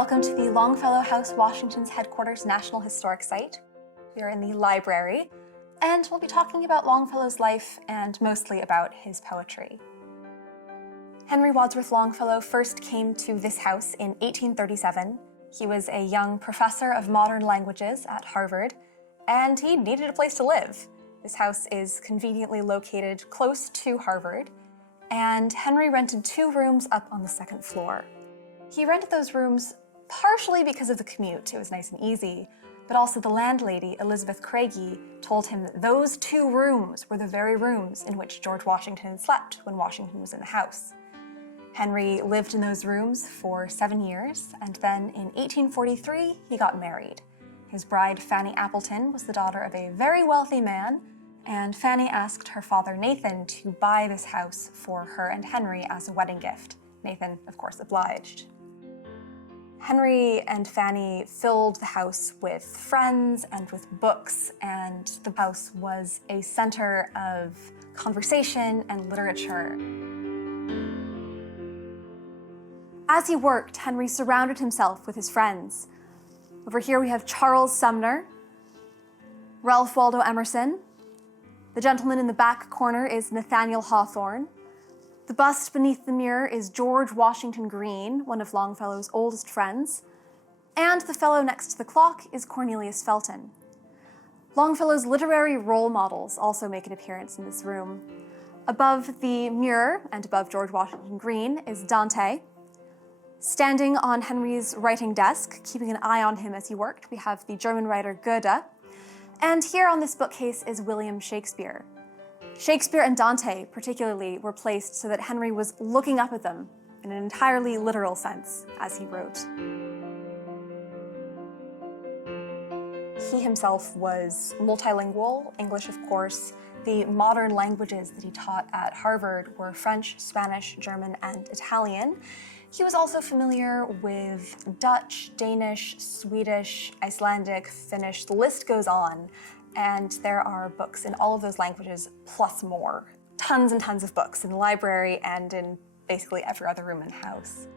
Welcome to the Longfellow House, Washington's headquarters National Historic Site. We are in the library, and we'll be talking about Longfellow's life and mostly about his poetry. Henry Wadsworth Longfellow first came to this house in 1837. He was a young professor of modern languages at Harvard, and he needed a place to live. This house is conveniently located close to Harvard, and Henry rented 2 rooms up on the 2nd floor. He rented those rooms partially because of the commute. It was nice and easy, but also the landlady, Elizabeth Craigie, told him that those 2 rooms were the very rooms in which George Washington slept when Washington was in the house. Henry lived in those rooms for 7 years, and then in 1843, he got married. His bride, Fanny Appleton, was the daughter of a very wealthy man, and Fanny asked her father, Nathan, to buy this house for her and Henry as a wedding gift. Nathan, of course, obliged. Henry and Fanny filled the house with friends and with books, and the house was a center of conversation and literature. As he worked, Henry surrounded himself with his friends. Over here we have Charles Sumner, Ralph Waldo Emerson. The gentleman in the back corner is Nathaniel Hawthorne. The bust beneath the mirror is George Washington Green, one of Longfellow's oldest friends. And the fellow next to the clock is Cornelius Felton. Longfellow's literary role models also make an appearance in this room. Above the mirror and above George Washington Green is Dante. Standing on Henry's writing desk, keeping an eye on him as he worked, we have the German writer Goethe. And here on this bookcase is William Shakespeare. Shakespeare and Dante, particularly, were placed so that Henry was looking up at them in an entirely literal sense as he wrote. He himself was multilingual, English of course. The modern languages that he taught at Harvard were French, Spanish, German, and Italian. He was also familiar with Dutch, Danish, Swedish, Icelandic, Finnish, the list goes on. And there are books in all of those languages, plus more. Tons and tons of books in the library and in basically every other room in the house.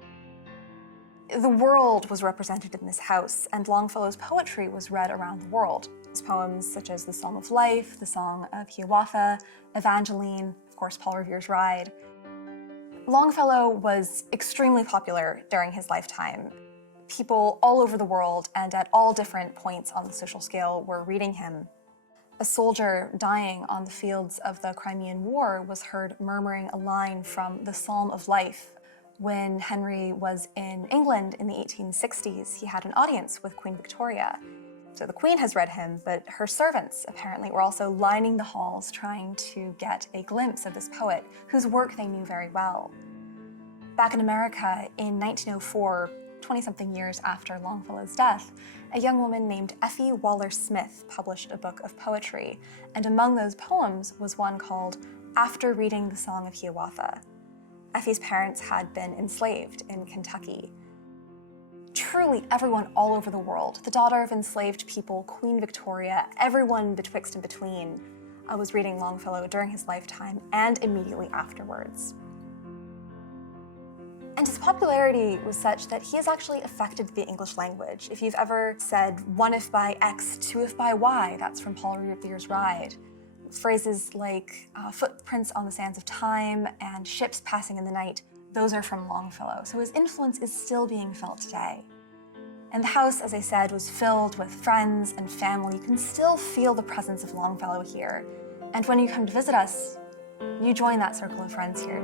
The world was represented in this house, and Longfellow's poetry was read around the world. His poems such as The Song of Life, The Song of Hiawatha, Evangeline, of course, Paul Revere's Ride. Longfellow was extremely popular during his lifetime. People all over the world and at all different points on the social scale were reading him. A soldier dying on the fields of the Crimean War was heard murmuring a line from the Psalm of Life. When Henry was in England in the 1860s, he had an audience with Queen Victoria. So the Queen has read him, but her servants apparently were also lining the halls trying to get a glimpse of this poet, whose work they knew very well. Back in America in 1904, 20-something years after Longfellow's death, a young woman named Effie Waller Smith published a book of poetry, and among those poems was one called After Reading the Song of Hiawatha. Effie's parents had been enslaved in Kentucky. Truly everyone all over the world, the daughter of enslaved people, Queen Victoria, everyone betwixt and between, was reading Longfellow during his lifetime and immediately afterwards. And his popularity was such that he has actually affected the English language. If you've ever said, 1 if by X, 2 if by Y, that's from Paul Revere's Ride. Phrases like footprints on the sands of time and ships passing in the night, those are from Longfellow. So his influence is still being felt today. And the house, as I said, was filled with friends and family. You can still feel the presence of Longfellow here. And when you come to visit us, you join that circle of friends here.